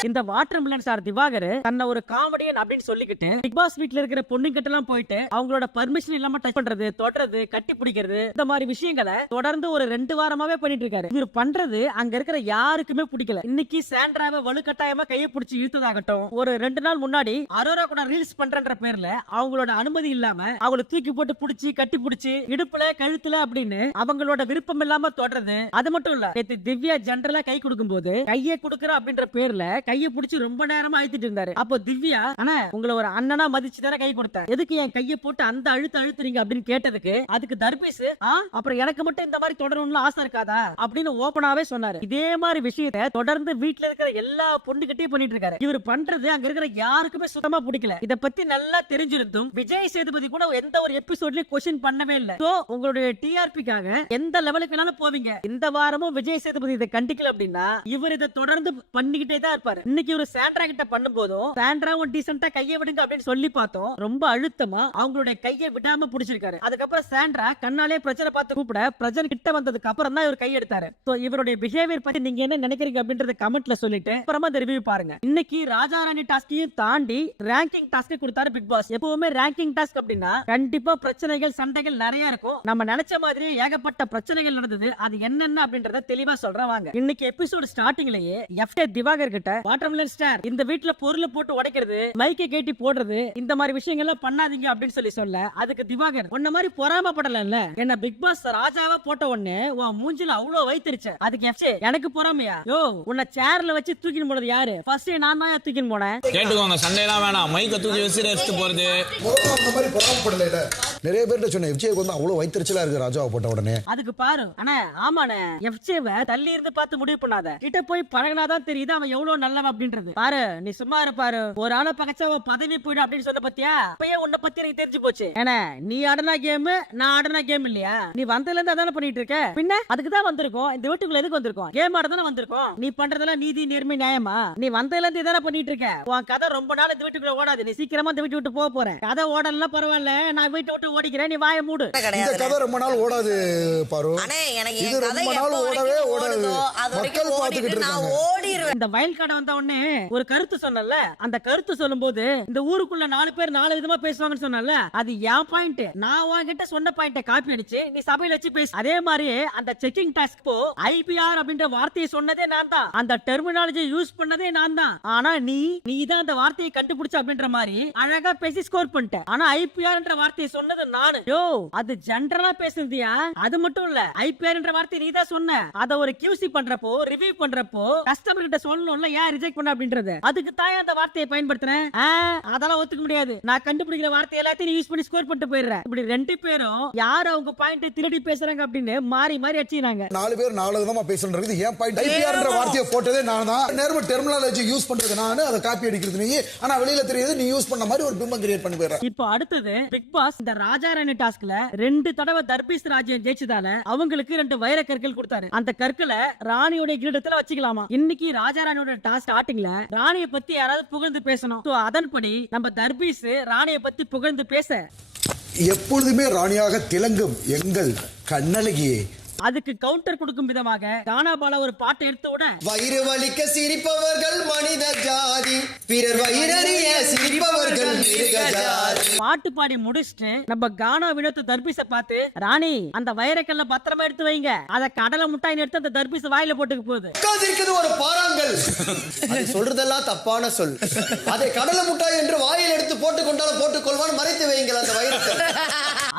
இந்த water melon sir Diwakar தன்னை ஒரு காமெடியன் அப்படின்னு சொல்லிக்கிட்டு பிக் பாஸ் வீட்ல இருக்கிற பொண்ணுங்கிட்ட எல்லாம் போயிட்டு அவங்களோட பர்மிஷன் இல்லாம டச் பண்றது தொடுறது கட்டி பிடிக்கிறது இந்த மாதிரி விஷயங்களை தொடர்ந்து ஒரு ரெண்டு வாரமாவே பண்ணிட்டு இருக்காரு. இவர் பண்றது அங்க இருக்கிற யாருக்குமே பிடிக்கல. இன்னைக்கு சாண்ட்ராவை வலுக்கட்டாயமா கையை பிடிச்சி இழுத்ததாகட்டும் ஒரு ரெண்டு நாள் முன்னாடி அரோரா கூட ரீல்ஸ் பண்றன்ற பேர்ல அவங்களோட அனுமதி இல்லாம அவங்கள தூக்கி போட்டு பிடிச்சி கட்டி பிடிச்சி இடுப்புல கழுத்துல அப்படின்னு அவங்களோட விருப்பம் இல்லாம தொடறது அது மட்டும் இல்ல நேத்து திவ்யா ஜென்ரலா கை கொடுக்கும் போது கையை கொடுக்கற அப்படின்ற பேர்ல கையை பிடிச்சி ரொம்ப நேரமா அழுத்திட்டு இருந்தாரு. அப்போ திவ்யா ஆனா உங்களை ஒரு அண்ணனா மதிச்சு தானே கை கொடுத்தேன். எதுக்கு என் கையை போட்டு அந்த அழுத்த அழுத்துறீங்க அப்படின்னு கேட்டதுக்கு அதுக்கு தர்பீஸ் அப்புறம் எனக்கு மட்டும் இந்த மாதிரி தொடரணும்னு ஆசை இருக்காதா? அப்படின்னு ஓபனாவே சொன்னாரு. இதே மாதிரி விஷயத்தை தொடர்ந்து வீட்டுல இருக்கிற எல்லா பொண்ணுகிட்டயும் பண்ணிட்டு இருக்காரு. இவர் பண்றது அங்க இருக்கிற யாருக்குமே சுத்தமா பிடிக்கல. இத பத்தி நல்லா தெரிஞ்சிருந்தும் விஜய் சேதுபதி கூட எந்த ஒரு எபிசோட்லயும் கொஸ்டின் பண்ணவே இல்ல. சோ உங்களுடைய டிஆர்பிக்காக எந்த லெவலுக்கு வேணாலும் போவீங்க. இந்த வாரமும் விஜய் சேதுபதி இதை கண்டிக்கல அப்படின்னா இவர் இதை தொடர்ந்து பண்ணிக்கிட்டே தான் இருப்பாரு. இன்னைக்கு ஒரு சாண்ட்ரா கிட்ட பண்ணும் போதும் சாண்ட்ராவும் டீசெண்டா கையை விடுங்க அப்படின்னு சொல்லி பார்த்தோம். ரொம்ப அழுத்தமா அவங்களுடைய கையை விடாம பிடிச்சிருக்காரு. அதுக்கப்புறம் சாண்ட்ரா கண்ணாலே பிரச்சனை பார்த்து கூப்பிட பிரஜன் கிட்ட வந்ததுக்கு அப்புறம் தான் இவர் கை எடுத்தாரு. இவருடைய பிஹேவியர் பத்தி நீங்க என்ன நினைக்கிறீங்க அப்படின்றத கமெண்ட்ல சொல்லிட்டு அப்புறமா இந்த ரிவ்யூ பாருங்க. இன்னைக்கு ராஜா ராணி டாஸ்கையும் தாண்டி ரேங்கிங் டாஸ்க் கொடுத்தாரு பிக் பாஸ் எப்பவுமே ரேங்கிங் டாஸ்க் அப்படின்னா கண்டிப்பா பிரச்சனைகள் சண்டைகள் நிறைய இருக்கும். நம்ம நினைச்ச மாதிரியே ஏகப்பட்ட பிரச்சனைகள் நடந்தது. அது என்னென்ன அப்படின்றத தெளிவா சொல்றேன் வாங்க. இன்னைக்கு எபிசோட் ஸ்டார்டிங்லயே எஃப்டே திவாகர் கிட்ட வாட்டர்மெலன் ஸ்டார் இந்த வீட்ல பொருளை போட்டு உடைக்கிறது மைக்கை கேட்டி போடுறது இந்த மாதிரி விஷயங்கள் எல்லாம் பண்ணாதீங்க அப்படின்னு சொல்லி சொல்ல அதுக்கு திவாகர் உன்ன மாதிரி பொறாமப்படல என்ன பிக் பாஸ் ராஜாவா போட்ட உடனே உன் மூஞ்சில அவ்வளவு வைத்திருச்ச. அதுக்கு எஃப்டே எனக்கு பொறாமையா? யோ உன்னை சேர்ல வச்சு தூக்கின்னு போனது யாரு? ஃபர்ஸ்ட் நான் தான் தூக்கின்னு போனேன். கேட்டுக்கோங்க சண்டையெல்லாம் வேணாம். மைக்க தூக்கி விசிறி வச்சுட்டு போறது. நிறைய பேர்கிட்ட சொன்னேன் விஜய்க்கு வந்து அவ்வளவு வைத்தறிச்சலா இருக்கு ராஜாவை போட்ட உடனே. அதுக்கு பாரு அண்ணா ஆமாண்ணே. எஃப்ஜேவ தள்ளி இருந்து பார்த்து முடிவு பண்ணாத. கிட்ட போய் பழகினாதான் தெரியுது அவன் எவ்வளவு நல்லவன் அப்படின்றது. பாரு நீ சும்மா இரு பாரு. ஒரு ஆளை பக்கச்சா அவன் பதவி போயிடும் அப்படின்னு சொன்ன பத்தியா? இப்பயே உன்னை பத்தி எனக்கு தெரிஞ்சு போச்சு. ஏன்னா நீ ஆடினா கேம் நான் ஆடினா கேம் இல்லையா? நீ வந்ததுல இருந்து அதான பண்ணிட்டு இருக்க? பின்ன? அதுக்கு தான் வந்திருக்கோம். இந்த வீட்டுக்குள்ள எதுக்கு வந்திருக்கோம்? கேம் ஆட தானே வந்திருக்கோம். நீ பண்றதெல்லாம் நீதி நேர்மை நியாயமா? நீ வந்ததுல இருந்து இதான பண்ணிட்டு இருக்க? உன் கதை ரொம்ப நாள் இந்த வீட்டுக்குள்ள ஓடாது. நீ சீக்கிரமா இந்த வீட்டு விட்டு போக போறேன் கதை ஓடலாம் பரவாயில்ல. நான் வீட்டை விட்டு ஓடிக்கிறேன். நீ வாயை மூடு. இந்த கதை ரொம்ப நாள் ஓடாது பாரு. எனக்கு இது ரொம்ப கதை நாள் ஓடவே ஓடாது. ஓடுதோ அது வரைக்கும் மக்கள் நான் இருக்காங்க. ஓடிடுவேன் இந்த வயல் கார்டு வந்த உடனே ஒரு கருத்து சொன்னல அந்த கருத்து சொல்லும்போது இந்த ஊருக்குள்ள நாலு பேர் நாலு விதமா பேசுவாங்கன்னு சொன்னல அது என் பாயிண்ட் நான் உன்கிட்ட சொன்ன பாயிண்ட காப்பி அடிச்சு நீ சபையில வச்சு பேசு. அதே மாதிரி அந்த செக்கிங் டாஸ்க் போ ஐபிஆர் அப்படின்ற வார்த்தையை சொன்னதே நான் தான். அந்த டெர்மினாலஜி யூஸ் பண்ணதே நான் தான். ஆனா நீ நீ தான் அந்த வார்த்தையை கண்டுபிடிச்ச அப்படின்ற மாதிரி அழகா பேசி ஸ்கோர் பண்ணிட்ட. ஆனா ஐபிஆர்ன்ற வார்த்தையை சொன்னது நானு. யோ அது ஜென்ரலா பேசுனதியா? அது மட்டும் இல்ல ஐபிஆர் என்ற வார்த்தை நீ தான் சொன்ன. அத ஒரு கியூசி பண்றப்போ ரிவ்யூ பண்றப்போ கஸ்டமர் கிட்ட சொல்லணும்ல யார் ரிஜெக்ட் பண்ண அப்படின்றது. அதுக்கு தான் அந்த வார்த்தையை பயன்படுத்துறேன் அதெல்லாம் ஒத்துக்க முடியாது. நான் கண்டுபிடிக்கிற வார்த்தை எல்லாத்தையும் யூஸ் பண்ணி ஸ்கோர் பண்ணிட்டு போயிடுறேன் இப்படி ரெண்டு பேரும் யார் அவங்க பாயிண்ட் திருடி பேசுறாங்க அப்படின்னு மாறி மாறி அடிச்சுனாங்க நாலு பேர் நாலு விதமா பேசுறது ஏன் பாயிண்ட் ஐபிஆர்ன்ற வார்த்தையை போட்டதே நான் தான் நேர்ம டெர்மினாலஜி யூஸ் பண்றது நான். அதை காப்பி அடிக்கிறது நீ. ஆனா வெளியில தெரியுது நீ யூஸ் பண்ண மாதிரி ஒரு பிம்பம் கிரியேட் பண்ணி போயிடுற. இப்போ அடுத்தது பிக் பாஸ் இந்த ராஜா ராணி டாஸ்க்ல ரெண்டு தடவை தர்பீஸ் ராஜ்யம் ஜெயிச்சதால அவங்களுக்கு ரெண்டு வைர கற்கள் கொடுத்தாரு. அந்த கற்களை ராணியோட கிரீடத்துல வச்சுக்கலாமா? இன்னைக்கு ராஜா ராணியோட டாஸ்க் ஸ்டார்டிங்ல ராணிய பத்தி யாராவது புகழ்ந்து பேசணும். அதன்படி நம்ம தர்பீஸ் ராணிய பத்தி புகழ்ந்து பேச. எப்பொழுதுமே ராணியாக திலங்கும் எங்கள் கண்ணழகியே. அதுக்கு கவுண்டர் கொடுக்கும் விதமாக கானா பாலா ஒரு பாட்டை எடுத்த உடனே வயிறு வலிக்க சிரிப்பவர்கள் மனித ஜாதி பிறர் வயிறறிய சிரிப்பவர்கள் பாட்டு பாடி முடிச்சுட்டு நம்ம கானா வினோத் தர்பீஸ பார்த்து ராணி அந்த வைரக்கல்ல பத்திரமா எடுத்து வைங்க. அத கடலை முட்டாய் எடுத்து அந்த தர்பீஸ் வாயில போட்டுக்க போகுது. ஒரு பாறாங்கல். அது சொல்றதெல்லாம் தப்பான சொல். அதை கடலை முட்டாய் என்று வாயில் எடுத்து போட்டுக் கொண்டாலும் போட்டுக் கொள்வான் மறைத்து வையுங்கள் அந்த வைரத்தை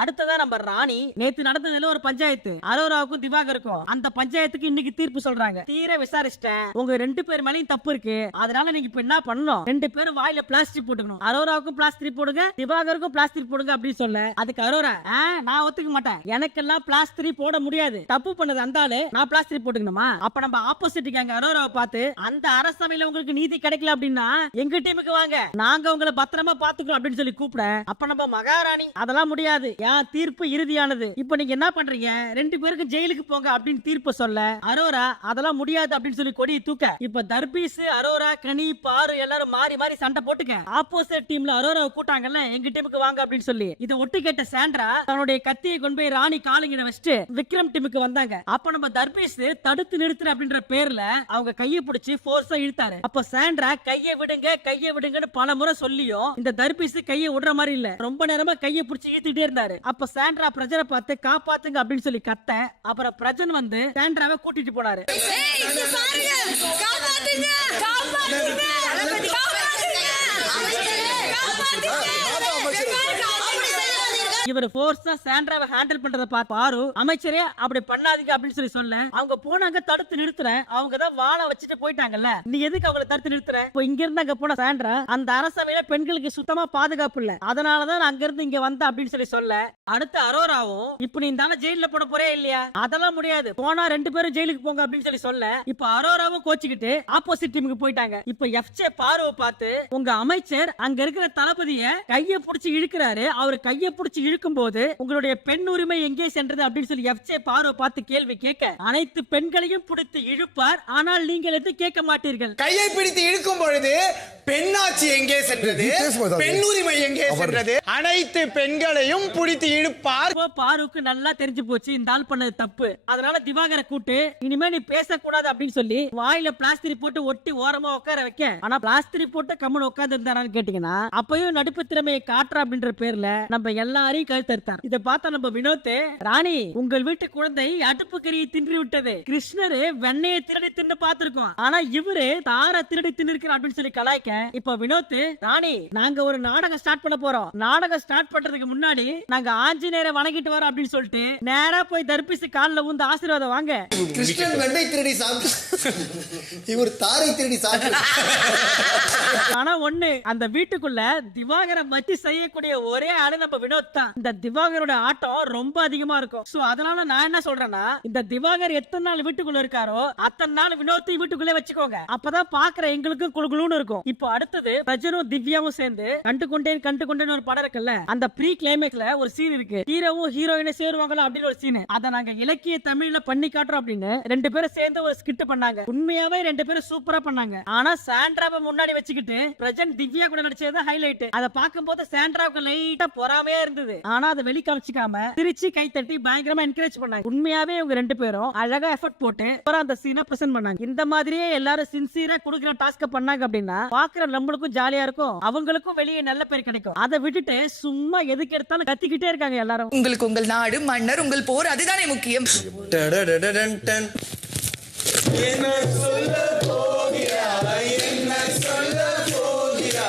அடுத்ததா நம்ம ராணி. நேத்து நடந்ததுல ஒரு பஞ்சாயத்து. அரோராவுக்கும் திவாகருக்கும். அந்த பஞ்சாயத்துக்கு இன்னைக்கு தீர்ப்பு சொல்றாங்க. தீர விசாரிச்சிட்டேன். உங்க ரெண்டு பேர் மேலயும் தப்பு இருக்கு. அதனால நீங்க இப்ப என்ன பண்ணணும்? ரெண்டு பேரும் வாயில பிளாஸ்டிக் போட்டுக்கணும். அரோராவுக்கும் பிளாஸ்டிக் போடுங்க திவாகருக்கும் பிளாஸ்டிக் போடுங்க அப்படின்னு சொல்ல. அதுக்கு அரோரா "ஆ, நான் ஒத்துக்க மாட்டேன். எனக்கெல்லாம் பிளாஸ்டிக் போட முடியாது. தப்பு பண்ணது அந்த ஆளு நான் பிளாஸ்டிக் போட்டுக்கணுமா? அப்ப நம்ம ஆப்போசிட் அங்க அரோராவை பார்த்து அந்த அரசவையில உங்களுக்கு நீதி கிடைக்கல அப்படின்னா எங்க டீமுக்கு வாங்க. நாங்க உங்களை பத்திரமா பாத்துக்கிறோம் அப்படின்னு சொல்லி கூப்பிட அப்ப நம்ம மகாராணி அதெல்லாம் முடியாது. தீர்ப்பு இறுதியானது. இப்போ நீங்க என்ன பண்றீங்க? ரெண்டு பேருக்கும் ஜெயிலுக்கு போங்க அப்படின்னு தீர்ப்பு சொல்ல. அரோரா அதெல்லாம் முடியாது அப்படின்னு சொல்லி கொடியை தூக்க. இப்ப தர்பீஸ் அரோரா கனி பாரு எல்லாரும் மாறி மாறி சண்டை போட்டுக்க. ஆப்போசிட் டீம்ல அரோரா கூட்டாங்கல்ல எங்க டீமுக்கு வாங்க அப்படின்னு சொல்லி. இதை ஒட்டு கேட்ட சாண்ட்ரா தன்னுடைய கத்தியை கொண்டு போய் ராணி காலுங்கிட வச்சுட்டு விக்ரம் டீமுக்கு வந்தாங்க. அப்ப நம்ம தர்பீஸ் தடுத்து நிறுத்துற அப்படின்ற பேர்ல அவங்க கையை பிடிச்சி போர்ஸா இழுத்தாரு. அப்ப சாண்ட்ரா கையை விடுங்க கையை விடுங்கன்னு பல முறை சொல்லியும் இந்த தர்பீஸ் கையை விடுற மாதிரி இல்ல. ரொம்ப நேரமா கையை பிடிச்சி இழுத்துட்டே இருந்தாரு. அப்ப சாண்ட்ரா பிரஜனை பார்த்து காப்பாத்துங்க அப்படின்னு சொல்லி கத்த அப்புறம் பிரஜன் வந்து சாண்ட்ராவை கூட்டிட்டு போனாரு ஏய், இங்க பாருங்க. காப்பாத்துங்க. காப்பாத்துங்க. காப்பாத்துங்க. அப்படி செய்யாதீங்க. இவர் போர்ஸா சாண்ட்ராவை ஹேண்டில் பண்றத பாரு. அமைச்சரே அப்படி பண்ணாதீங்க அப்படின்னு சொல்லி சொல்ல. அவங்க போனாங்க தடுத்து நிறுத்துறேன் அவங்க தான் வாழை வச்சுட்டு போயிட்டாங்கல்ல. நீ எதுக்கு அவங்கள தடுத்து நிறுத்துற? இப்போ இங்க இருந்து அங்க போன சாண்ட்ரா அந்த அரசவையில பெண்களுக்கு சுத்தமா பாதுகாப்பு இல்ல. அதனாலதான் நான் அங்க இருந்து இங்க வந்தேன் அப்படின்னு சொல்லி சொல்ல. அடுத்து அரோராவும் இப்ப நீ தானே ஜெயில போட போறே இல்லையா? அதெல்லாம் முடியாது. போனா ரெண்டு பேரும் ஜெயிலுக்கு போங்க அப்படின்னு சொல்லி சொல்ல. இப்ப அரோராவும் கோச்சிக்கிட்டு ஆப்போசிட் டீமுக்கு போயிட்டாங்க. இப்ப எஃப்ஜே பார்வை பார்த்து உங்க அமைச்சர் அங்க இருக்கிற தளபதிய கைய புடிச்சு இழுக்கிறாரு. அவர் கைய புடிச்சு இழுக்கும் போது உங்களுடைய பெண் உரிமை எங்கே சென்றது? அப்படின்னு சொல்லி எஃப்ஜே பார்வை பார்த்து கேள்வி கேட்க அனைத்து பெண்களையும் பிடித்து இழுப்பார் ஆனால் நீங்கள் எது கேட்க மாட்டீர்கள்? கையை பிடித்து இழுக்கும் பொழுது பெண்ணாட்சி எங்கே சென்றது? பெண் உரிமை எங்கே சென்றது? அனைத்து பெண்களையும் பிடித்து இழுப்பார். பாருக்கு நல்லா தெரிஞ்சு போச்சு இந்த ஆள் பண்ணது தப்பு. அதனால திவாகரை கூட்டு இனிமே நீ பேசக்கூடாது அப்படின்னு சொல்லி வாயில பிளாஸ்டிக் போட்டு ஒட்டி ஓரமா உட்கார வைக்க. ஆனா பிளாஸ்டிக் போட்டு கம்மன் உட்கார்ந்து இருந்தாரான்னு கேட்டீங்கன்னா அப்பயும் நடிப்பு திறமையை காட்டுற அப்படின்ற பேர்ல நம்ம எல்லாரையும் கழுத்தறுத்தார். இதை பார்த்தா நம்ம வினோத் ராணி உங்கள் வீட்டு குழந்தை அடுப்பு கறியை தின்று விட்டது கிருஷ்ணர் வெண்ணையை திருடி தின்னு பார்த்திருக்கோம். ஆனா இவரு தார திருடி தின்னு அப்படின்னு சொல்லி கலாய்க்க இப்ப வினோத் ராணி நாங்க ஒரு நாடகம் ஸ்டார்ட் பண்ண போறோம். நாடகம் ஸ்டார்ட் பண்றதுக்கு முன்னாடி நாங்க ஆஞ்சநேயரை வணங்கிட்டு வரோம் அப்படின்னு சொல்லிட்டு நேரா போய் தர்பிசு கால்ல ஊந்து ஆசீர்வாதம் வாங்க. கிருஷ்ணன் வெண்ணை திருடி சாப்பிட்டு இவர் தாரை திருடி சாப்பிட்டு. ஆனா ஒண்ணு அந்த வீட்டுக்குள்ள திவாகரை வச்சு செய்யக்கூடிய ஒரே ஆளு நம்ம வினோத் தான். இந்த திவாகரோட ஆட்டம் ரொம்ப அதிகமா இருக்கும். சோ அதனால நான் என்ன சொல்றேன்னா இந்த திவாகர் எத்தனை நாள் வீட்டுக்குள்ள இருக்காரோ அத்தனை நாள் வினோத்தையும் வீட்டுக்குள்ளே வச்சுக்கோங்க. அப்பதான் பாக்குற எங்களுக்கும் குழுகுழுன்னு இருக்கும். இப்போ அடுத்தது பிரஜனும் திவ்யாவும் சேர்ந்து கண்டு கொண்டேன் கண்டு கொண்டேன் ஒரு படம் இருக்குல்ல அந்த ப்ரீ கிளைமேக்ஸ்ல ஒரு சீன் இருக்கு. ஹீரோவும் ஹீரோயினை சேருவாங்களா அப்படின்னு ஒரு சீன் அதை நாங்க இலக்கிய தமிழ்ல பண்ணி காட்டுறோம் அப்படின்னு ரெண்டு பேரும் சேர்ந்து ஒரு ஸ்கிட் பண்ணாங்க. உண்மையாவே ரெண்டு பேரும் சூப்பரா பண்ணாங்க. ஆனா சாண்ட்ராவை முன்னாடி வச்சுக்கிட்டு பிரஜன் திவ்யா கூட நடிச்சது ஹைலைட் அதை பார்க்கும்போது சாண்ட்ராவுக்கு லைட்டா பொறாமையா இருந்தது. ஆனா அதை வெளி காமிச்சிக்காம திருச்சி கை தட்டி பயங்கரமா என்கரேஜ் பண்ணாங்க. உண்மையாவே இவங்க ரெண்டு பேரும் அழகா எஃபர்ட் போட்டு அப்புறம் அந்த சீனை பிரசன்ட் பண்ணாங்க. இந்த மாதிரியே எல்லாரும் சின்சியரா கொடுக்குற டாஸ்க பண்ணாங்க அப்படின்னா பாக்குற நம்மளுக்கும் ஜாலியா இருக்கும் அவங்களுக்கும் வெளியே நல்ல பேர் கிடைக்கும். அதை விட்டுட்டு சும்மா எதுக்கு எடுத்தாலும் கத்திக்கிட்டே இருக்காங்க எல்லாரும். உங்களுக்கு உங்கள் நாடு மன்னர் உங்கள் போர் அதுதானே முக்கியம்.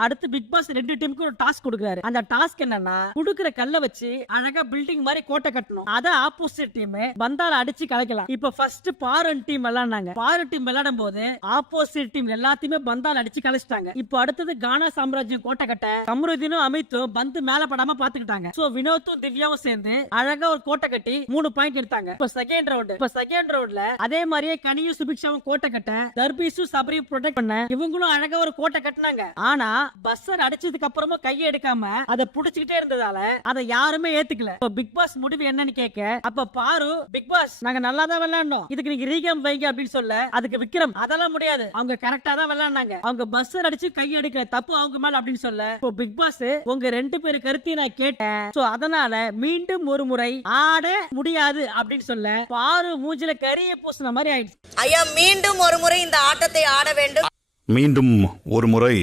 அடுத்து பிக் பாஸ் ரெண்டு டீமுக்கு ஒரு டாஸ்க் கொடுக்குறாரு. அந்த டாஸ்க் என்னன்னா குடுக்குற கல்ல வச்சு அழகா பில்டிங் மாதிரி கோட்டை கட்டணும். அத ஆப்போசிட் டீம் பந்தால அடிச்சு கலைக்கலாம். இப்ப ஃபர்ஸ்ட் பாரன் டீம் விளையாடுனாங்க. பாரன் டீம் விளையாடும் போது ஆப்போசிட் டீம் எல்லாத்தையுமே பந்தால அடிச்சு கலைச்சிட்டாங்க. இப்போ அடுத்தது கானா சாம்ராஜ்யம் கோட்டை கட்ட கமருதீனும் அமித்தும் பந்து மேல படாம பாத்துக்கிட்டாங்க. சோ வினோத்தும் திவ்யாவும் சேர்ந்து அழகா ஒரு கோட்டை கட்டி மூணு பாயிண்ட் எடுத்தாங்க. இப்ப செகண்ட் ரவுண்ட் இப்ப செகண்ட் ரவுண்ட்ல அதே மாதிரியே கனியும் சுபிக்ஷாவும் கோட்டை கட்ட தர்பீஸும் சபரியும் ப்ரொடெக்ட் பண்ண இவங்களும் அழகா ஒரு கோட்டை கட்டினாங்க. ஆனா பஸ்ஸர் அடிச்சதுக்கு அப்புறமா கையை எடுக்காம அதை புடிச்சுக்கிட்டே இருந்ததால அதை யாருமே ஏத்துக்கல. இப்ப பிக் பாஸ் முடிவு என்னன்னு கேட்க அப்ப பாரு பிக் பாஸ் நாங்க நல்லா தான் விளையாண்டோம் இதுக்கு நீங்க ரீகேம் வைங்க அப்படின்னு சொல்ல அதுக்கு விக்ரம் அதெல்லாம் முடியாது. அவங்க கரெக்டா தான் விளையாண்டாங்க. அவங்க பஸ்ஸர் அடிச்சு கையை எடுக்கிற தப்பு அவங்க மேல அப்படின்னு சொல்ல இப்போ பிக் பாஸ் உங்க ரெண்டு பேரு கருத்தையும் நான் கேட்டேன். சோ அதனால மீண்டும் ஒரு முறை ஆட முடியாது அப்படின்னு சொல்ல பாரு மூஞ்சில கரிய பூசின மாதிரி ஆயிடுச்சு. ஐயா மீண்டும் ஒரு முறை இந்த ஆட்டத்தை ஆட வேண்டும். மீண்டும் ஒரு முறை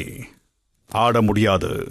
ஆட முடியாது.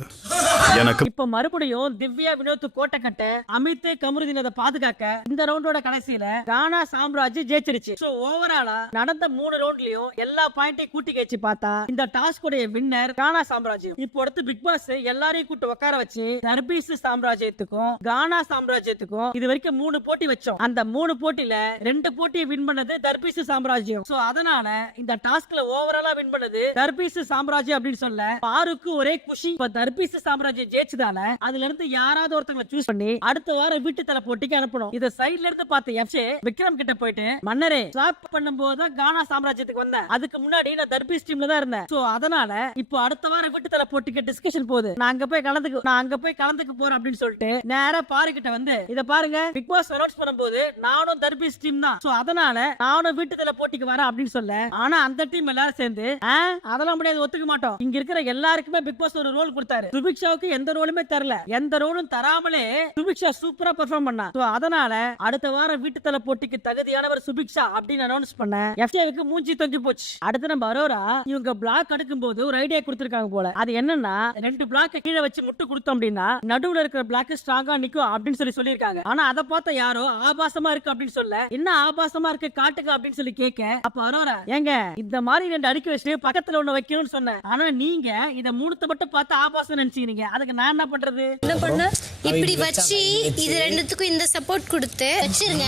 எனக்கு இப்ப மறுபடியும் திவ்யா வினோத் கோட்டை கட்ட அமித் கமருதீன் அதை பாதுகாக்க இந்த ரவுண்டோட கடைசியில கானா சாம்ராஜ் ஜெயிச்சிருச்சு. சோ ஓவராலா நடந்த மூணு ரவுண்ட்லயும் எல்லா பாயிண்டையும் கூட்டி கழிச்சு பார்த்தா இந்த டாஸ்க் உடைய வின்னர் கானா சாம்ராஜ்யம் இப்போ அடுத்து பிக் பாஸ் எல்லாரையும் கூட்டு உட்கார வச்சு தர்பீஸ் சாம்ராஜ்யத்துக்கும் கானா சாம்ராஜ்யத்துக்கும் இது வரைக்கும் மூணு போட்டி வச்சோம். அந்த மூணு போட்டியில ரெண்டு போட்டியை வின் பண்ணது தர்பீஸ் சாம்ராஜ்யம் சோ அதனால இந்த டாஸ்க்ல ஓவராலா வின் பண்ணது தர்பீஸ் சாம்ராஜ்யம் அப்படின்னு சொல்ல பாருக்கு ஒரே குஷி. இப்ப தர்பீஸ் சாம்ராஜ்யம் சாம்ராஜ்யம் ஜெயிச்சதால அதுல இருந்து யாராவது ஒருத்தங்களை சூஸ் பண்ணி அடுத்த வாரம் வீட்டு தலை போட்டிக்கு அனுப்பணும். இத சைட்ல இருந்து பார்த்த எஃப்சி விக்ரம் கிட்ட போயிட்டு மன்னரே ஸ்வாப் பண்ணும்போது கானா சாம்ராஜ்யத்துக்கு வந்தேன். அதுக்கு முன்னாடி நான் தர்பீஸ் டீம்ல தான் இருந்தேன். சோ அதனால இப்போ அடுத்த வாரம் வீட்டு தலை போட்டிக்கு டிஸ்கஷன் போகுது. நான் அங்க போய் கலந்துக்கு நான் அங்க போய் கலந்துக்க போறேன் அப்படின்னு சொல்லிட்டு நேரா பாரு கிட்ட வந்து இத பாருங்க பிக் பாஸ் அனௌன்ஸ் பண்ணும்போது நானும் தர்பீஸ் டீம் தான். சோ அதனால நானும் வீட்டு தலை போட்டிக்கு வரேன் அப்படின்னு சொல்ல ஆனா அந்த டீம் எல்லாரும் சேர்ந்து அதெல்லாம் முடியாது ஒத்துக்க மாட்டோம். இங்க இருக்கிற எல்லாருக்குமே பிக் பாஸ் ஒரு ரோல் கொடுத்தாரு. சுபிக்ஷாவுக்கு எந்த ரோலுமே தரல. எந்த ரோலும் தராமலே சுபிக்ஷா சூப்பரா பெர்ஃபார்ம் பண்ணா. சோ அதனால அடுத்த வாரம் வீட்டு தலை போட்டிக்கு தகுதியானவர் சுபிக்ஷா அப்படின்னு அனௌன்ஸ் பண்ண எஃப்ஏவுக்கு மூஞ்சி தொங்கி போச்சு. அடுத்து நம்ம அரோரா இவங்க பிளாக் அடுக்கும் போது ஒரு ஐடியா கொடுத்திருக்காங்க போல. அது என்னன்னா ரெண்டு பிளாக் கீழே வச்சு முட்டு கொடுத்தோம் அப்படின்னா நடுவுல இருக்கிற பிளாக் ஸ்ட்ராங்கா நிக்கும் அப்படின்னு சொல்லி சொல்லியிருக்காங்க. ஆனா அதை பார்த்த யாரோ ஆபாசமா இருக்கு அப்படின்னு சொல்ல என்ன ஆபாசமா இருக்கு காட்டுங்க அப்படின்னு சொல்லி கேட்க அப்ப அரோரா ஏங்க இந்த மாதிரி ரெண்டு அடுக்கி வச்சுட்டு பக்கத்துல ஒண்ணு வைக்கணும்னு சொன்னேன். ஆனா நீங்க இத மூணுத்த மட்டும் பார்த்து ஆபாசம் நினைச்சீங்க அதுக்கு நான் என்ன பண்றது? என்ன பண்ண? இப்படி வச்சு இது ரெண்டுத்துக்கும் இந்த சப்போர்ட் கொடுத்து வச்சிருங்க.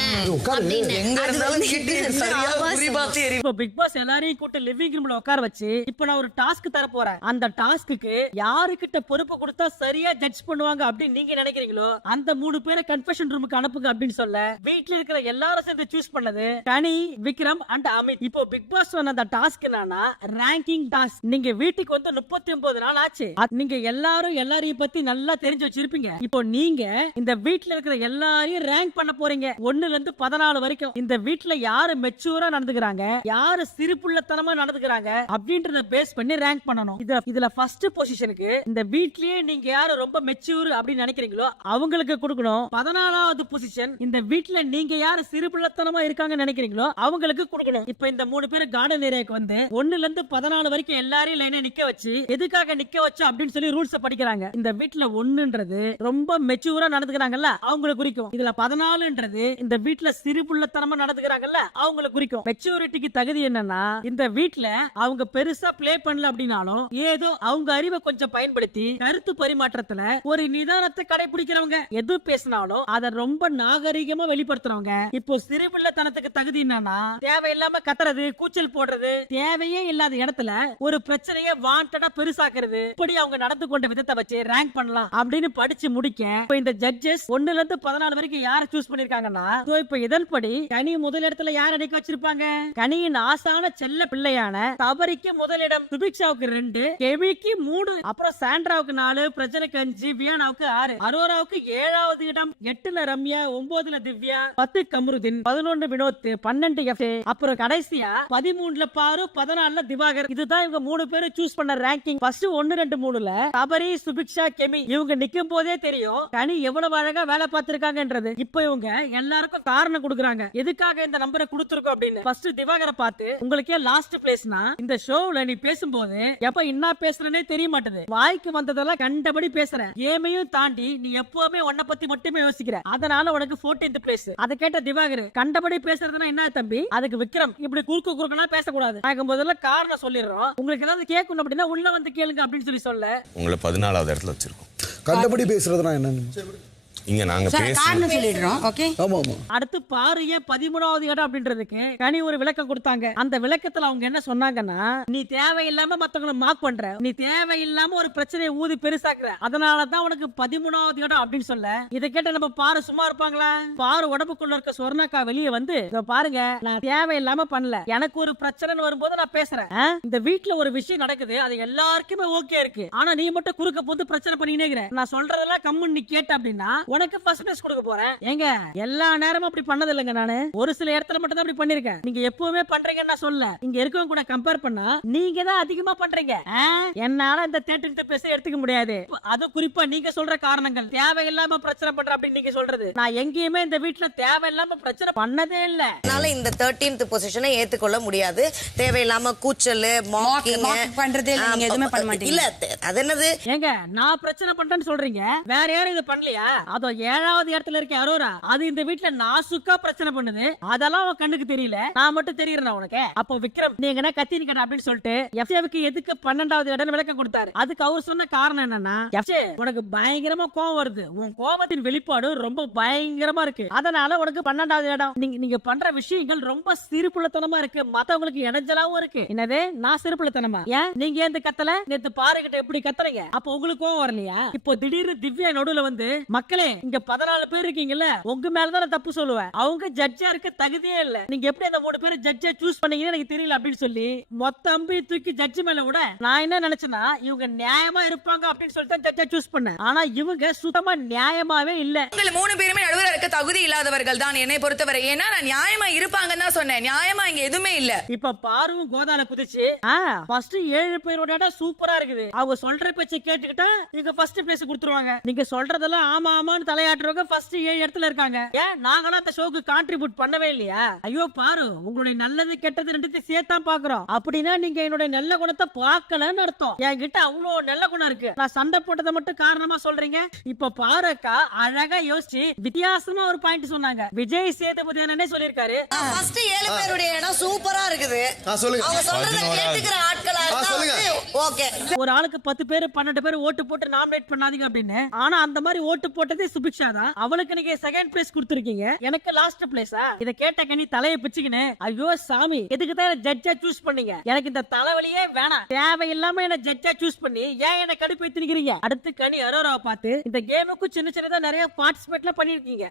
இப்போ பிக் பாஸ் எல்லாரையும் கூட்டு லிவிங் ரூம்ல உட்கார வச்சு இப்போ நான் ஒரு டாஸ்க் தர போறேன். அந்த டாஸ்க்கு யாருக்கிட்ட பொறுப்பு கொடுத்தா சரியா ஜட்ஜ் பண்ணுவாங்க அப்படின்னு நீங்க நினைக்கிறீங்களோ அந்த மூணு பேரை கன்ஃபெஷன் ரூமுக்கு அனுப்புங்க அப்படின்னு சொல்ல வீட்ல இருக்கிற எல்லாரும் சேர்ந்து சூஸ் பண்ணது கனி விக்ரம் அண்ட் அமித். இப்போ பிக் பாஸ் சொன்ன அந்த டாஸ்க் என்னன்னா ரேங்கிங் டாஸ்க் நீங்க வீட்டுக்கு வந்து முப்பத்தி ஒன்பது நாள் ஆச்சு. நீங்க எல்லாரும் எல்லாரையும் பத்தி நல்லா தெரிஞ்சு வச்சிருப்பீங்க. இப்போ நீங்க இந்த வீட்ல இருக்கிற எல்லாரையும் ரேங்க் பண்ண போறீங்க. ஒண்ணுல இருந்து பதினாலு வரைக்கும். இந்த வீட்ல யாரு மெச்சூரா நடந்துக்கிறாங்க? யாரு சிறுபுள்ளத்தனமா நடந்துக்கிறாங்க? அப்படின்றத பேஸ் பண்ணி ரேங்க் பண்ணணும். இதுல இதுல ஃபர்ஸ்ட் பொசிஷனுக்கு இந்த வீட்லயே நீங்க யாரு ரொம்ப மெச்சூர் அப்படின்னு நினைக்கிறீங்களோ அவங்களுக்கு கொடுக்கணும். பதினாலாவது பொசிஷன் இந்த வீட்ல நீங்க யாரு சிறுபுள்ளத்தனமா இருக்காங்கன்னு நினைக்கிறீங்களோ அவங்களுக்கு கொடுக்கணும். இப்ப இந்த மூணு பேர் கார்டன் ஏரியாக்கு வந்து ஒண்ணுல இருந்து பதினாலு வரைக்கும் எல்லாரையும் லைனா நிக்க வச்சு எதுக்காக நிக்க வச்சோம் அப்படின்னு சொல்லி ரூல்ஸ் படிக்கிறாங்க. இந்த வீட்ல ஒண்ணுன்றது ரொம்ப மெச்சூரா நடந்துக்கிறாங்கல்ல அவங்களை குறிக்கும். இதுல பதினாலுன்றது இந்த வீட்டுல சிறுபுள்ளத்தனமா நடந்துக்கிறாங்கல்ல அவங்களை குறிக்கும். மெச்சூரிட்டிக்கு தகுதி என்னன்னா இந்த வீட்டுல அவங்க பெருசா பிளே பண்ணல அப்படின்னாலும் ஏதோ அவங்க அறிவை கொஞ்சம் பயன்படுத்தி கருத்து பரிமாற்றத்துல ஒரு நிதானத்தை கடைபிடிக்கிறவங்க எது பேசினாலும் அதை ரொம்ப நாகரிகமா வெளிப்படுத்துறவங்க. இப்போ சிறுபிள்ளைத்தனத்துக்கு தகுதி என்னன்னா தேவையில்லாம கத்துறது கூச்சல் போடுறது தேவையே இல்லாத இடத்துல ஒரு பிரச்சனையை வாண்டடா பெருசாக்குறது இப்படி அவங்க நடந்து கொண்ட விதத்தை வச்சு ரேங்க் பண்ணலாம் அப்படின்னு படிச்சு முடிக்க இப்போ இந்த ஜட்ஜஸ் ஒண்ணுல இருந்து பதினாலு வரைக்கும் யார சூஸ் பண்ணிருக்காங்கன்னா so இப்போ இதன்படி கனி முதல் இடத்துல யார் அடைக்க வச்சிருப்பாங்க? கனியின் ஆசான செல்ல பிள்ளையான தபரிக்கு முதலிடம் சுபிக்ஷாவுக்கு ரெண்டு கெவிக்கு மூணு அப்புறம் சாண்ட்ராவுக்கு நாலு பிரஜனுக்கு அஞ்சு வியானாவுக்கு ஆறு அரோராவுக்கு ஏழாவது இடம் எட்டுல ரம்யா ஒன்பதுல திவ்யா பத்து கமருதின் பதினொன்னு வினோத் பன்னெண்டு எஃப் அப்புறம் கடைசியா பதிமூணுல பாரு பதினாலுல திவாகர். இதுதான் இவங்க மூணு பேரும் சூஸ் பண்ண ரேங்கிங் ஃபர்ஸ்ட் ஒன்னு ரெண்டு மூணுல தபரி அமித்ஷா கெமி இவங்க நிக்கும் போதே தெரியும் கனி எவ்வளவு அழகா வேலை பார்த்திருக்காங்கன்றது. இப்போ இவங்க எல்லாருக்கும் காரணம் கொடுக்குறாங்க. எதுக்காக இந்த நம்பரை கொடுத்துருக்கோம் அப்படின்னு. ஃபர்ஸ்ட் திவாகரை பார்த்து உங்களுக்கே லாஸ்ட் பிளேஸ்னா இந்த ஷோவுல நீ பேசும்போது எப்ப என்ன பேசுறனே தெரிய மாட்டேது. வாய்க்கு வந்ததெல்லாம் கண்டபடி பேசுற. கேமையும் தாண்டி நீ எப்பவுமே உன்னை பத்தி மட்டுமே யோசிக்கிற. அதனால உனக்கு 14th பிளேஸ் அதை கேட்ட திவாகர் கண்டபடி பேசுறதுன்னா என்ன தம்பி? அதுக்கு விக்ரம் இப்படி குறுக்கு குறுக்கனா பேசக்கூடாது. நாங்க முதல்ல காரணம் சொல்லிடுறோம். உங்களுக்கு ஏதாவது கேட்கணும் அப்படின்னா உள்ள வந்து கேளுங்க அப்படின்னு சொல்லி சொல்ல. உங்களை பதினாலாவது இடத்துல வச்சிருக்கோம். கண்டபடி பேசுறதுனா என்னன்னு இங்க நாங்க பேசி சொல்லிடுறோம் ஓகே? ஆமா ஆமா அடுத்து பாரு ஏன் பதிமூணாவது இடம் அப்படின்றதுக்கு கனி ஒரு விளக்கம் கொடுத்தாங்க. அந்த விளக்கத்துல அவங்க என்ன சொன்னாங்கன்னா நீ தேவையில்லாம மத்தவங்களை மார்க் பண்ற. நீ தேவையில்லாம ஒரு பிரச்சனையை ஊதி பெருசாக்குற. அதனாலதான் உனக்கு பதிமூணாவது இடம் அப்படின்னு சொல்ல. இதை கேட்ட நம்ம பாரு சும்மா இருப்பாங்களா? பாரு உடம்புக்குள்ள இருக்க சொர்ணக்கா வெளியே வந்து "இதோ பாருங்க நான் தேவையில்லாம பண்ணல. எனக்கு ஒரு பிரச்சனைன்னு வரும்போது நான் பேசுறேன்? இந்த வீட்ல ஒரு விஷயம் நடக்குது. அது எல்லாருக்குமே ஓகே இருக்கு. ஆனா நீ மட்டும் குறுக்க போது பிரச்சனை இருக்கிற. நான் சொல்றதெல்லாம் கம்முன்னு நீ கேட்ட அப்படின்னா உனக்கு ஃபர்ஸ்ட் பிளேஸ் கொடுக்க போறேன். ஏங்க எல்லா நேரமும் அப்படி பண்ணது இல்லைங்க நானு. ஒரு சில இடத்துல மட்டும் தான் அப்படி பண்ணிருக்கேன். நீங்க எப்பவுமே பண்றீங்கன்னு நான் சொல்ல இங்க இருக்கவங்க கூட கம்பேர் பண்ணா நீங்க தான் அதிகமா பண்றீங்க? என்னால இந்த தேட்டு பேச எடுத்துக்க முடியாது. அது குறிப்பா நீங்க சொல்ற காரணங்கள். தேவையில்லாம பிரச்சனை பண்ற அப்படின்னு நீங்க சொல்றது. நான் எங்கேயுமே இந்த வீட்டுல தேவையில்லாம பிரச்சனை பண்ணதே இல்ல. அதனால இந்த தேர்டீன்த் பொசிஷனை ஏத்துக்கொள்ள முடியாது. தேவையில்லாம கூச்சல் mock பண்றதே இல்ல, நீங்க எதுவுமே பண்ண மாட்டீங்க. இல்ல அது என்னது? ஏங்க நான் பிரச்சனை பண்றேன்னு சொல்றீங்க? வேற யாரும் இது பண்ணலையா? அதோ ஏழாவது இடத்துல இருக்க அரோரா. அது இந்த வீட்டுல நாசுக்கா பிரச்சனை பண்ணுது. அதெல்லாம் உன் கண்ணுக்கு தெரியல. நான் மட்டும் தெரியறேன் உனக்கு. அப்போ விக்ரம் நீங்க என்ன கத்தி நிக்கணும் அப்படின்னு சொல்லிட்டு எஃப்ஏவுக்கு எதுக்கு பன்னெண்டாவது இடம் விளக்கம் கொடுத்தாரு. அதுக்கு அவர் சொன்ன காரணம் என்னன்னா எஃப்ஏ உனக்கு பயங்கரமா கோவம் வருது. உன் கோபத்தின் வெளிப்பாடு ரொம்ப பயங்கரமா இருக்கு. அதனால உனக்கு பன்னெண்டாவது இடம். நீங்க நீங்க பண்ற விஷயங்கள் ரொம்ப சிறுபுள்ளத்தனமா இருக்கு. மத்தவங்களுக்கு இணைஞ்சலாவும் இருக்கு. என்னது? நான் சிறுபுள்ளத்தனமா? ஏன்? நீங்க ஏன் கத்தல? நேத்து பாருகிட்ட எப்படி கத்துறீங்க? அப்ப உங்களுக்கு கோவம் வரலையா? இப்போ திடீர்னு திவ்யா நடுவுல வந்து மக்களே இங்க பதினாலு பேர் இருக்கீங்கல்ல உங்க மேலதான் தப்பு சொல்லுவேன் அவங்க ஜட்ஜா இருக்க தகுதியே இல்ல. நீங்க எப்படி அந்த மூணு பேரை ஜட்ஜா சூஸ் பண்ணீங்கன்னு எனக்கு தெரியல அப்படின்னு சொல்லி மொத்த அம்பையும் தூக்கி ஜட்ஜ் மேல விட நான் என்ன நினைச்சேன்னா இவங்க நியாயமா இருப்பாங்க அப்படின்னு சொல்லிட்டு ஜட்ஜா சூஸ் பண்ணேன். ஆனா இவங்க சுத்தமா நியாயமாவே இல்ல. மூணு பேருமே நடுவர் இருக்க தகுதி இல்லாதவர்கள் தான் என்னை பொறுத்தவரை. ஏன்னா நான் நியாயமா இருப்பாங்கன்னு தான் சொன்னேன். நியாயமா இங்க எதுவுமே இல்ல. இப்ப பாருவும் கோதால குதிச்சு ஃபர்ஸ்ட் ஏழு பேரோட சூப்பரா இருக்குது. அவங்க சொல்ற பேச்சை கேட்டுக்கிட்டா நீங்க ஃபர்ஸ்ட் பிளேஸ் கொடுத்துருவாங்க. நீங்க சொல்றதெல்லாம் ஆமா ஆமான்னு தலையாட்டுறவங்க ஃபர்ஸ்ட் ஏழு இடத்துல இருக்காங்க. ஏன்? நாங்களாம் அந்த ஷோக்கு கான்ட்ரிபியூட் பண்ணவே இல்லையா? ஐயோ பாரு உங்களுடைய நல்லது கெட்டது ரெண்டுத்தையும் சேர்த்தான் பாக்குறோம். அப்படின்னா நீங்க என்னுடைய நல்ல குணத்தை பார்க்கலன்னு அர்த்தம். என்கிட்ட அவ்வளவு நல்ல குணம் இருக்கு. நான் சண்டை போட்டதை மட்டும் காரணமா சொல்றீங்க? இப்ப பாருக்கா அழகா யோசிச்சு வித்தியாசமா ஒரு பாயிண்ட் சொன்னாங்க. விஜய் சேதுபதி அண்ணனே சொல்லியிருக்காரு. ஃபர்ஸ்ட் ஏழு பேருடைய இடம் சூப்பரா இருக்குது. சொல்லுங்க. அவங்க சொல்றத கேட்டுக்கிற ஆட்களா ஆ, சொல்லுங்க. ஓகே ஒரு ஆளுக்கு பத்து பேர் பன்னெண்டு பேர் ஓட்டு போட்டு நாமினேட் பண்ணாதீங்க அப்படின்னு. ஆனா அந்த மாதிரி ஓட்டு போட்டதே சுபிக்ஷா தான். அவளுக்கு நீங்க செகண்ட் பிளேஸ் கொடுத்துருக்கீங்க. எனக்கு லாஸ்ட் பிளேஸா இதை கேட்ட கனி தலையை பிச்சுக்கினு ஐயோ சாமி எதுக்கு தான் ஜட்ஜா சூஸ் பண்ணீங்க? எனக்கு இந்த தலைவலியே வேணாம். தேவையில்லாம என்ன ஜட்ஜா சூஸ் பண்ணி ஏன் என்ன கடுப்பு திணிக்கிறீங்க அடுத்து கனி அரோராவை பார்த்து இந்த கேமுக்கு சின்ன சின்னதா நிறைய பார்ட்டிசிபேட்ல பண்ணிருக்கீங்க.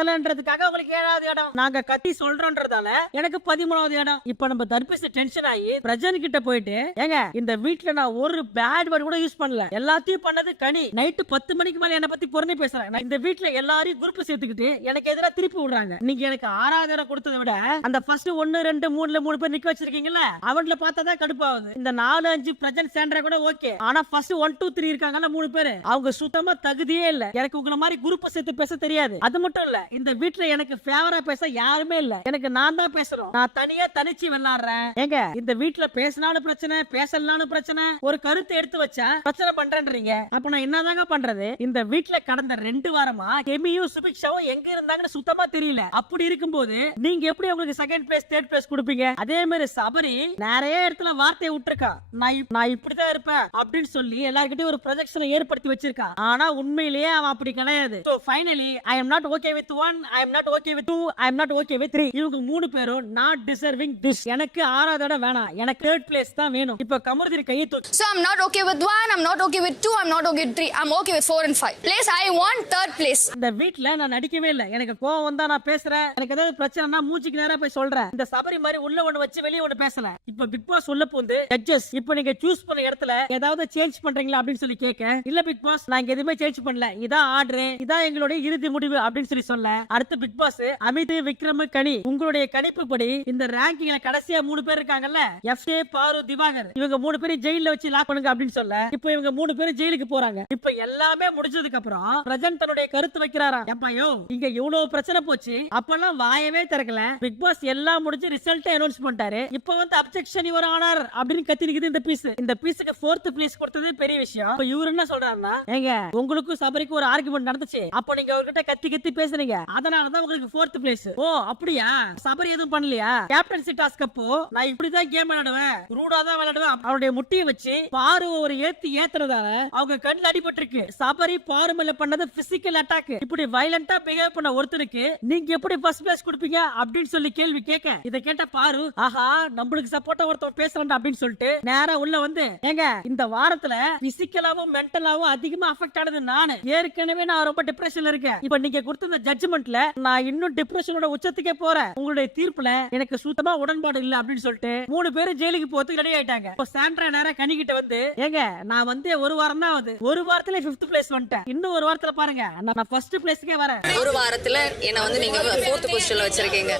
தலைன்றதுக்காக உங்களுக்கு ஏழாவது இடம். நாங்க கத்தி சொல்றோன்றதால எனக்கு பதிமூணாவது இடம். இப்ப நம்ம தர்பிஸ் டென்ஷன் ஆகி பிரஜன் கிட்ட போயிட்டு ஏங்க இந்த வீட்ல நான் ஒரு ஆட் வேர்ட் கூட யூஸ் பண்ணல. எல்லாத்தையும் பண்ணது கனி. நைட்டு பத்து மணிக்கு மேல என்ன பத்தி புறணி பேசுறேன் இந்த வீட்ல எல்லாரையும் குரூப் சேர்த்துக்கிட்டு எனக்கு எதிராக திருப்பி விடுறாங்க. நீங்க எனக்கு ஆராதனை கொடுத்ததை விட அந்த ஃபர்ஸ்ட் ஒன்னு ரெண்டு மூணுல மூணு பேர் நிக்க வச்சிருக்கீங்கல்ல அவன்ல பார்த்தா தான் கடுப்பாகுது. இந்த நாலு அஞ்சு பிரஜன் சேண்டரா கூட ஓகே ஆனா ஃபர்ஸ்ட் ஒன் டூ த்ரீ இருக்காங்கல்ல மூணு பேரு அவங்க சுத்தமா தகுதியே இல்ல. எனக்கு உங்களை மாதிரி குரூப் சேர்த்து பேச தெரியாது. அது மட்டும் இல்ல இந்த வீட்டுல எனக்கு ஃபேவரா பேச யாருமே இல்ல. எனக்கு நான் தான் பேசுறோம் நான் தனியா தனிச்சு விளாடுறேன் ஏங்க இந்த வீட்டுல பேசினாலும் பிரச்சனை பேசலனாலும் பிரச்சனை. ஒரு கருத்து எடுத்து வச்சா பிரச்சனை பண்றேன்றீங்க. அப்ப நான் என்னதாங்க பண்றது? இந்த வீட்ல கடந்த ரெண்டு வாரமா கெமியும் சுபிக்ஷாவும் எங்க இருந்தாங்கன்னு சுத்தமா தெரியல. அப்படி இருக்கும்போது நீங்க எப்படி உங்களுக்கு செகண்ட் பிளேஸ் தேர்ட் பிளேஸ் கொடுப்பீங்க? அதே மாதிரி சபரி நிறைய இடத்துல வார்த்தையை விட்டுருக்கான். நான் நான் இப்படிதான் இருப்பேன் அப்படின்னு சொல்லி எல்லார்கிட்டயும் ஒரு ப்ரொஜெக்ஷனை ஏற்படுத்தி வச்சிருக்கான். ஆனா உண்மையிலேயே அவன் அப்படி கிடையாது. So finally I am not okay with one I am not okay with two I am not okay with three இவங்க மூணு பேரும் நாட் டிசர்விங் திஸ் எனக்கு ஆறாவது இடம் வேணாம். எனக்கு தேர்ட் பிளேஸ் தான் வேணும். இப்ப கமருதிரி கையை தூக்கி So I'm not okay with one, I'm not okay with two, I'm not okay with three, I'm okay with four and five. Place I want third place. இந்த வீட்ல நான் நடிக்கவே இல்லை. எனக்கு கோவம் வந்தா நான் பேசுறேன். எனக்கு ஏதாவது பிரச்சனைனா மூச்சுக்கு நேரா போய் சொல்றேன். இந்த சபரி மாதிரி உள்ள ஒண்ணு வச்சு வெளிய ஒண்ணு பேசல. இப்ப பிக் பாஸ் உள்ள போந்து ஜட்ஜஸ் இப்ப நீங்க சூஸ் பண்ண இடத்துல ஏதாவது சேஞ்ச் பண்றீங்களா அப்படின்னு சொல்லி கேட்க இல்ல பிக் பாஸ் நான் எதுவுமே சேஞ்ச் பண்ணல. இதான் ஆர்டர் இதான் எங்களுடைய இறுதி முடிவு அப்படின்னு சொல்லி சொல்ல. அடுத்து பிக் பாஸ் அமித் விக்ரம் கனி. உங்களுடைய கணிப்புப்படி இந்த ரேங்கிங்ல கடைசியா மூணு பேர் இருக்காங்கல்ல? எஃப் ஏ பாரு திவாகர் இவங்க மூணு பேரும் ஜெயில வச்சு லாக் பண்ணுங்க அப்படின்னு சொல்ல இப்போ இவங்க மூணு பேரும் ஜெயிலுக்கு போறாங்க. இப்ப எல்லாமே முடிஞ்சதுக்கு அப்புறம் பிரஜன் தன்னுடைய கருத்து வைக்கிறாராம் ஏப்பாயோ இங்க இவ்வளவு பிரச்சனை போச்சு. அப்பெல்லாம் வாயவே திறக்கல. பிக் பாஸ் எல்லாம் முடிஞ்சு ரிசல்ட்டை அனௌன்ஸ் பண்ணிட்டாரு. இப்ப வந்து அப்செக்ஷன் யுவர் ஆனர் அப்படின்னு கத்தி நிக்குது இந்த பீஸ் இந்த பீஸுக்கு ஃபோர்த் பிளேஸ் கொடுத்தது பெரிய விஷயம். இப்ப இவர் என்ன சொல்றாருன்னா ஏங்க உங்களுக்கும் சபரிக்கும் ஒரு ஆர்குமெண்ட் நடந்துச்சு. அப்ப நீங்க அவர்கிட்ட கத்தி கத்தி பேசுறீங்க அதனாலதான் உங்களுக்கு ஃபோர்த் பிளேஸ் ஓ அப்படியா? சபரி எதுவும் பண்ணலையா? கேப்டன்சி டாஸ்க் அப்போ நான் இப்படிதான் கேம் விளையாடுவேன். ரூடா தான் விளையாடுவேன். அவருடைய முட்டியை வச்சு பாரு ஒரு ஏத்தி ஏத்துறதால அவங்க கண்ணுல அடிபட்டு இருக்கு சபரி பாருமல்ல பண்ணது பிசிக்கல் அட்டாக் இப்படி வயலண்டா பிஹேவ் பண்ண ஒருத்தருக்கு நீங்க எப்படி ஃபர்ஸ்ட் பிளேஸ் கொடுப்பீங்க அப்படின்னு சொல்லி கேள்வி கேட்க இதை கேட்ட பாரு ஆஹா நம்மளுக்கு சப்போர்ட்டா ஒருத்தர் பேசுறான் அப்படின்னு சொல்லிட்டு நேரா உள்ள வந்து ஏங்க இந்த வாரத்துல பிசிக்கலாவும் மென்டலாவும் அதிகமா அஃபெக்ட் ஆனது நானு. ஏற்கனவே நான் ரொம்ப டிப்ரெஷன்ல இருக்கேன். இப்ப நீங்க கொடுத்த இந்த ஜட்ஜ்மெண்ட்ல நான் இன்னும் டிப்ரெஷனோட உச்சத்துக்கே போறேன். உங்களுடைய தீர்ப்புல எனக்கு சுத்தமா உடன்பாடு இல்ல அப்படின்னு சொல்லிட்டு மூணு பேரும் ஜெயிலுக்கு போறதுக்கு ரெடி ஆயிட்டாங்க. இப்போ சாண்ட்ரா நேரா கனிக்கிட்ட வந்து ஏங்க நான் வந்து ஒரு வாரம் தான் ஆகுது ஒரு வாரத்துல ஃபிஃப்த் பிளேஸ் வந்துட்டேன். இன்னும் ஒரு வாரத்துல பாருங்க. நான் ஃபர்ஸ்ட் பிளேஸ்க்கே வரேன். ஒரு வாரத்துல என்ன வந்து நீங்க ஃபோர்த் பொசிஷன்ல வச்சிருக்கீங்க.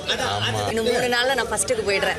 இன்னும் மூணு நாள்ல நான் ஃபர்ஸ்ட்டுக்கு போயிடுறேன்.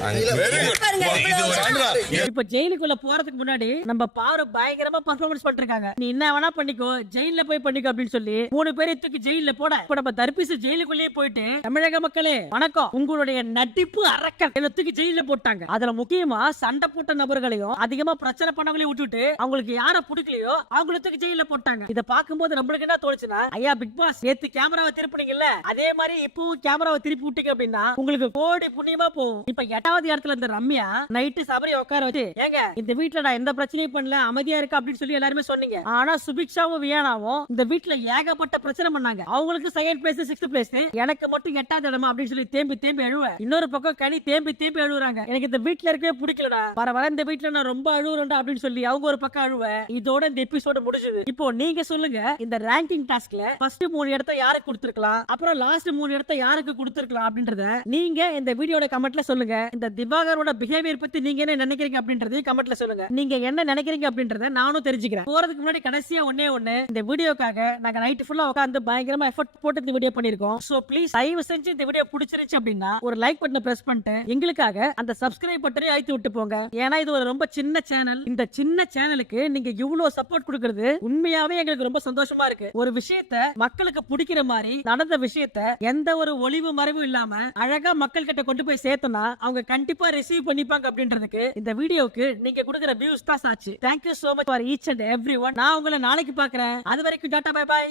இப்ப ஜெயிலுக்குள்ள போறதுக்கு முன்னாடி நம்ம பாரு பயங்கரமா பர்ஃபார்மன்ஸ் பண்ணிருக்காங்க நீ என்ன வேணா பண்ணிக்கோ ஜெயில போய் பண்ணிக்கோ அப்படின்னு சொல்லி மூணு பேரை தூக்கி ஜெயில போட. இப்ப நம்ம தர்பிசு ஜெயிலுக்குள்ளேயே போயிட்டு தமிழக மக்களே வணக்கம். உங்களுடைய நடிப்பு அரக்கன் என்ன தூக்கி ஜெயில போட்டாங்க. அதுல முக்கியமா சண்டை போட்ட நபர்களையும் அதிகமா பிரச்சனை பண்ணவங்களையும் விட்டுட்டு அவங்களுக்கு யார பிடிக்கலையோ அவங்கள தூக்கி ஜெயில போட்டாங்க. இத பாக்கும்போது நம்மளுக்கு என்ன தோணுச்சுன்னா ஐயா பிக் பாஸ் நேத்து கேமராவை திருப்பினீங்கல்ல அதே மாதிரி இப்பவும் கேமராவை திருப்பி விட்டீங்க அப்படின்னா உங்களுக்கு கோடி புண்ணியமா போகும். இப்ப எட்டாவது இடத்துல இருந்த ரம்யா நைட்டு சபரி உட்கார வச்சு ஏங்க இந்த வீட்டுல நான் எந்த பிரச்சனையும் பண்ணல அமைதியா இருக்கு அப்படின்னு சொல்லி எல்லாருமே சொன்னீங்க. ஆனா சுபிக்ஷாவும் வியானாவும் இந்த வீட்ல ஏகப்பட்ட பிரச்சனை பண்ணாங்க. அவங்களுக்கு செகண்ட் பிளேஸ் சிக்ஸ்த் பிளேஸ் எனக்கு மட்டும் எட்டாவது இடமா அப்படின்னு சொல்லி தேம்பி தேம்பி அழுவ இன்னொரு பக்கம் கனி தேம்பி தேம்பி அழுவுறாங்க. எனக்கு இந்த வீட்ல இருக்கவே பிடிக்கலடா. வர வர இந்த வீட்ல நான் ரொம்ப அழுவுறேன்டா அப்படின்னு சொல்லி அவங்க ஒரு பக்கம் அழுவ இதோட இந்த எபிசோட முடிஞ்சது. இப்போ நீங்க சொல்லுங்க இந்த ரேங்கிங் டாஸ்க்ல ஃபர்ஸ்ட் மூணு இடத்த யாருக்கு கொடுத்திருக்கலாம்? அப்புறம் லாஸ்ட் மூணு இடத்த யாருக்கு கொடுத்திருக்கலாம் அப்படின்றத நீங்க இந்த வீடியோட கமெண்ட்ல சொல்லுங்க. இந்த திவாகரோட பிஹேவியர் பத்தி நீங்க என்ன நினைக்கிறீங்க அப்படின்றதையும் கமெண்ட்ல சொல்லுங்க. நீங்க என்ன நினைக்கிறீங்க அப்படின்றத நானும் தெரிஞ்சுக்கிறேன். போறதுக்கு முன்னாடி கடைசியா ஒன்னே ஒண்ணு இந்த வீடியோக்காக நாங்க நைட் ஃபுல்லா உட்காந்து பயங்கரமா எஃபர்ட் போட்டு இந்த வீடியோ பண்ணிருக்கோம் சோ ப்ளீஸ் தயவு செஞ்சு இந்த வீடியோ பிடிச்சிருச்சு அப்படின்னா ஒரு லைக் பட்டனை பிரஸ் பண்ணிட்டு எங்களுக்காக அந்த சப்ஸ்கிரைப் பட்டனையும் அழைத்து விட்டு போங்க. ஏன்னா இது ஒரு ரொம்ப சின்ன சேனல் இந்த சின்ன சேனலுக்கு நீங்க இவ்வளவு சப்போர்ட் கொடுக்கறது உண்மையாவே எங்களுக்கு ரொம்ப சந்தோஷமா இருக்கு. ஒரு விஷயத்த மக்களுக்கு பிடிக்கிற மாதிரி நடந்த விஷயத்த எந்த ஒரு ஒளிவு மறைவும் இல்லாம அழகா மக்கள் கிட்ட கொண்டு போய் சேர்த்தோம்னா அவங்க கண்டிப்பா ரிசீவ் பண்ணிப்பாங்க அப்படின்றதுக்கு இந்த வீடியோக்கு நீங்க கொடுக்குற வியூஸ் தான் சாட்சி thank you so much for each and every one நான் உங்களை நாளைக்கு பாக்குறேன் அது வரைக்கும் டாட்டா பை பாய்